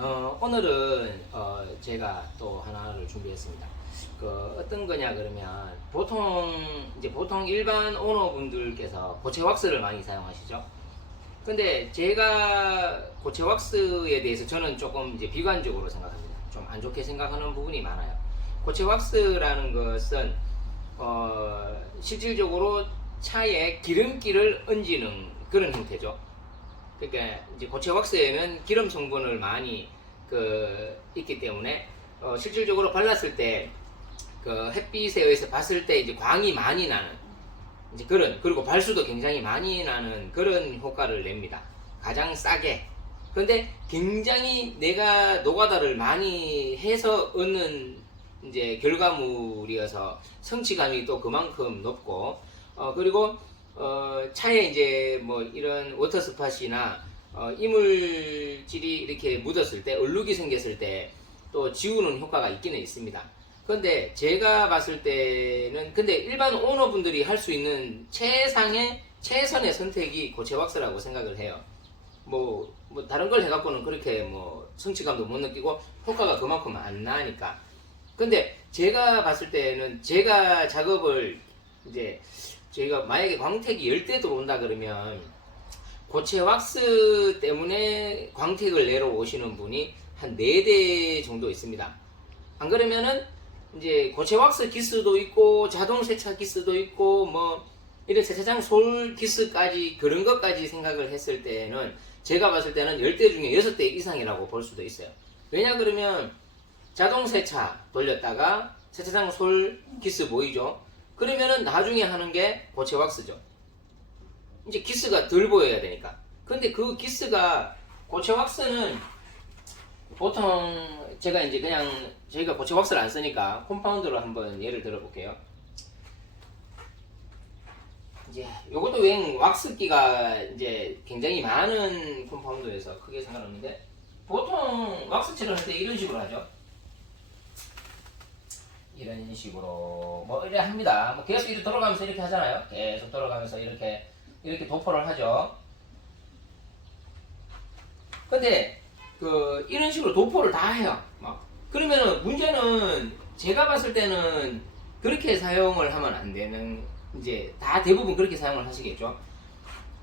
오늘은 제가 또 하나를 준비했습니다. 어떤 거냐 그러면 보통 일반 오너분들께서 고체 왁스를 많이 사용하시죠. 근데 제가 고체 왁스에 대해서 저는 조금 이제 비관적으로 생각합니다. 좀 안 좋게 생각하는 부분이 많아요. 고체 왁스라는 것은 실질적으로 차에 기름기를 얹는 그런 형태죠. 그러니까 이제 고체 왁스에는 기름 성분을 많이 있기 때문에 실질적으로 발랐을 때 햇빛에 의해서 봤을 때 이제 광이 많이 나는 이제 그리고 발수도 굉장히 많이 나는 그런 효과를 냅니다. 가장 싸게. 그런데 굉장히 내가 노가다를 많이 해서 얻는 이제 결과물이어서 성취감이 또 그만큼 높고 그리고 차에 이제 뭐 이런 워터 스팟이나 이물질이 이렇게 묻었을 때 얼룩이 생겼을 때 또 지우는 효과가 있기는 있습니다. 그런데 제가 봤을 때는 근데 일반 오너분들이 할 수 있는 최선의 선택이 고체 왁스라고 생각을 해요. 뭐 다른 걸 해갖고는 그렇게 뭐 성취감도 못 느끼고 효과가 그만큼 안 나니까. 근데 제가 봤을 때는 제가 작업을 이제 저희가 만약에 광택이 10대 들어온다 그러면 고체 왁스 때문에 광택을 내러 오시는 분이 한 4대 정도 있습니다. 안 그러면은 이제 고체 왁스 기스도 있고 자동 세차 기스도 있고 뭐 이런 세차장 솔 기스까지 그런 것까지 생각을 했을 때는 제가 봤을 때는 10대 중에 6대 이상이라고 볼 수도 있어요. 왜냐 그러면 자동 세차 돌렸다가 세차장 솔 기스 보이죠? 그러면은 나중에 하는 게 고체 왁스죠. 이제 기스가 덜 보여야 되니까. 근데 그 기스가 고체 왁스는 보통 제가 이제 그냥 저희가 고체 왁스를 안 쓰니까 콤파운드로 한번 예를 들어 볼게요. 이제 요것도 웽 왁스기가 이제 굉장히 많은 콤파운드에서 크게 상관없는데 보통 왁스칠을 할 때 이런 식으로 하죠. 이런 식으로 뭐 이래 합니다. 뭐 계속 이렇게 돌아가면서 이렇게 하잖아요. 계속 돌아가면서 이렇게 도포를 하죠. 근데 이런 식으로 도포를 다 해요. 막 그러면은 문제는 제가 봤을 때는 그렇게 사용을 하면 안 되는 이제 다 대부분 그렇게 사용을 하시겠죠.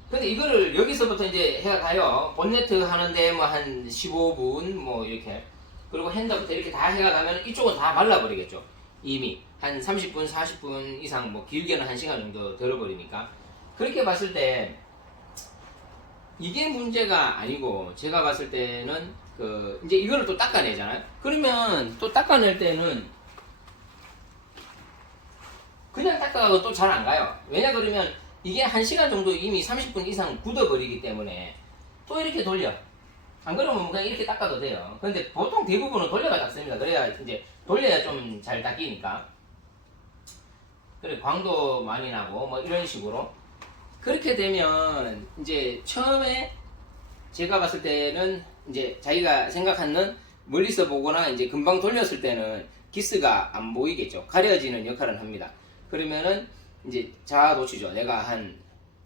근데 이거를 여기서부터 이제 해가 가요. 본네트 하는데 뭐 한 15분 뭐 이렇게 그리고 핸들부터 이렇게 다 해가 가면 이쪽은 다 말라버리겠죠. 이미 한 30분 40분 이상 뭐 길게는 1시간 정도 들어버리니까 그렇게 봤을 때 이게 문제가 아니고 제가 봤을 때는 이제 이거를 또 닦아내잖아요. 그러면 또 닦아낼 때는 그냥 닦아가고 또 잘 안 가요. 왜냐 그러면 이게 1시간 정도 이미 30분 이상 굳어버리기 때문에 또 이렇게 돌려. 안 그러면 그냥 이렇게 닦아도 돼요. 근데 보통 대부분은 돌려가 닦습니다. 그래야 이제 돌려야 좀 잘 닦이니까. 그래 광도 많이 나고 뭐 이런 식으로. 그렇게 되면 이제 처음에 제가 봤을 때는 이제 자기가 생각하는 멀리서 보거나 이제 금방 돌렸을 때는 기스가 안 보이겠죠. 가려지는 역할을 합니다. 그러면은 이제 자아 도취죠. 내가 한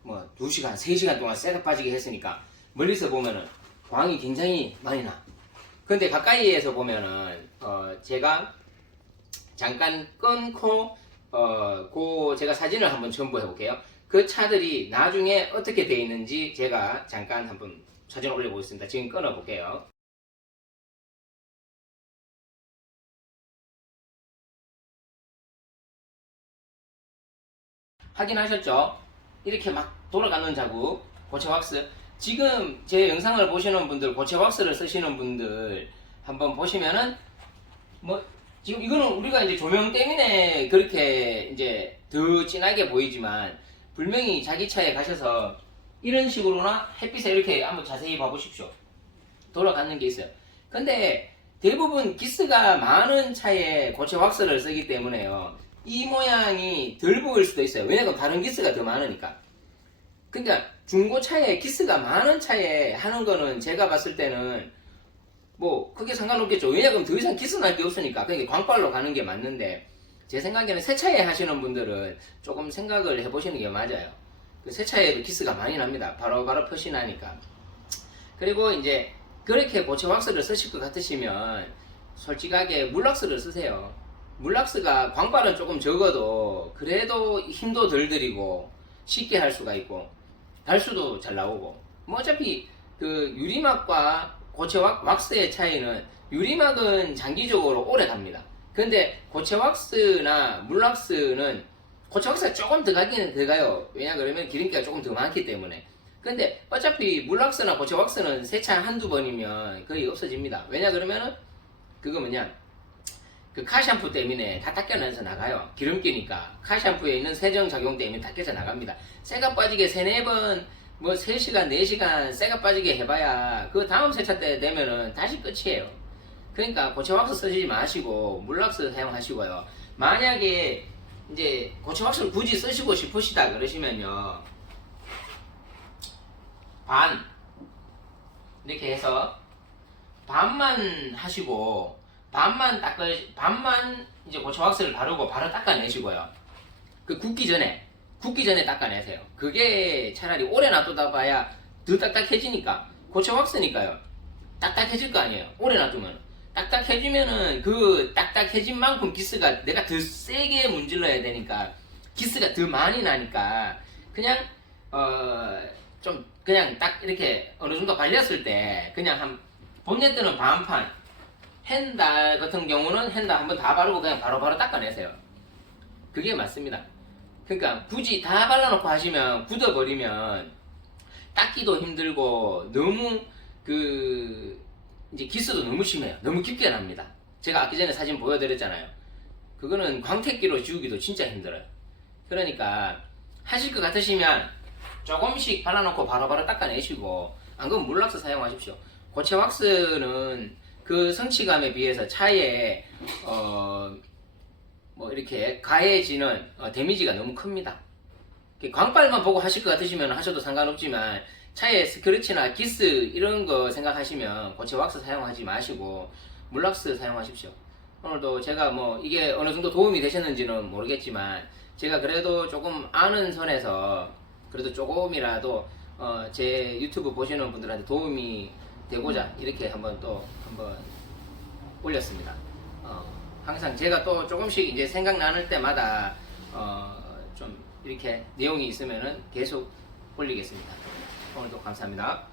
뭐 2시간, 3시간 동안 쇠가 빠지게 했으니까 멀리서 보면은 광이 굉장히 많이 나. 근데 가까이에서 보면은 제가 잠깐 끊고 제가 사진을 한번 첨부해 볼게요. 그 차들이 나중에 어떻게 돼 있는지 제가 잠깐 한번 사진 올려보겠습니다. 지금 끊어 볼게요. 확인하셨죠? 이렇게 막 돌아가는 자국 고체 왁스. 지금 제 영상을 보시는 분들, 고체 왁스를 쓰시는 분들 한번 보시면은 뭐 지금 이거는 우리가 이제 조명 때문에 그렇게 이제 더 진하게 보이지만 분명히 자기 차에 가셔서 이런 식으로나 햇빛에 이렇게 한번 자세히 봐보십시오. 돌아가는 게 있어요. 근데 대부분 기스가 많은 차에 고체 왁스를 쓰기 때문에요. 이 모양이 덜 보일 수도 있어요. 왜냐면 다른 기스가 더 많으니까. 그러니까 중고차에 기스가 많은 차에 하는 거는 제가 봤을 때는 뭐 크게 상관없겠죠. 왜냐면 더 이상 기스 날 게 없으니까. 그러니까 광빨로 가는 게 맞는데 제 생각에는 새 차에 하시는 분들은 조금 생각을 해보시는 게 맞아요. 새 차에도 기스가 많이 납니다. 바로바로 표시 나니까. 그리고 이제 그렇게 고체 왁스를 쓰실 것 같으시면 솔직하게 물락스를 쓰세요. 물락스가 광발은 조금 적어도 그래도 힘도 덜 들이고 쉽게 할 수가 있고 달수도 잘 나오고 뭐 어차피 그 유리막과 고체 왁스의 차이는 유리막은 장기적으로 오래 갑니다. 근데 고체 왁스나 물락스는 고체 왁스가 조금 더 가기는 더 가요. 왜냐 그러면 기름기가 조금 더 많기 때문에. 근데 어차피 물락스나 고체 왁스는 세차 한두 번이면 거의 없어집니다. 왜냐 그러면은 그거 뭐냐 그 카샴푸 때문에 다 닦여내서 나가요. 기름기니까 카샴푸에 있는 세정작용 때문에 닦여져 나갑니다. 새가 빠지게 3, 4번 뭐 3시간 4시간 새가 빠지게 해봐야 그 다음 세차 때 되면은 다시 끝이에요. 그러니까 고체 왁스 쓰지 마시고 물락스 사용하시고요. 만약에 이제 고체 왁스를 굳이 쓰시고 싶으시다 그러시면요 반 이렇게 해서 반만 하시고 반만 이제 고체 왁스를 바르고 바로 닦아내시고요. 그 굳기 전에 닦아내세요. 그게 차라리 오래 놔두다 봐야 더 딱딱해지니까 고체 왁스니까요. 딱딱해질 거 아니에요. 오래 놔두면 딱딱해지면은 그 딱딱해진 만큼 기스가 내가 더 세게 문질러야 되니까 기스가 더 많이 나니까 그냥 좀 그냥 딱 이렇게 어느 정도 발렸을 때 그냥 한 본네트는 반판 핸달 같은 경우는 핸달 한번 다 바르고 그냥 바로바로 닦아내세요. 그게 맞습니다. 그러니까 굳이 다 발라놓고 하시면 굳어버리면 닦기도 힘들고 너무 그 이제 기스도 너무 심해요. 너무 깊게 납니다. 제가 아까 전에 사진 보여드렸잖아요. 그거는 광택기로 지우기도 진짜 힘들어요. 그러니까 하실 것 같으시면 조금씩 발라놓고 바로바로 닦아내시고 안 그러면 물락스 사용하십시오. 고체 왁스는 그 성취감에 비해서 차에 뭐 이렇게 가해지는 데미지가 너무 큽니다. 광발만 보고 하실 것 같으시면 하셔도 상관없지만 차에 스크래치나 기스 이런 거 생각하시면 고체 왁스 사용하지 마시고 물락스 사용하십시오. 오늘도 제가 뭐 이게 어느 정도 도움이 되셨는지는 모르겠지만 제가 그래도 조금 아는 선에서 그래도 조금이라도 제 유튜브 보시는 분들한테 도움이 되고자 이렇게 한번 올렸습니다. 항상 제가 또 조금씩 이제 생각나는 때마다 좀 이렇게 내용이 있으면은 계속 올리겠습니다. 오늘도 감사합니다.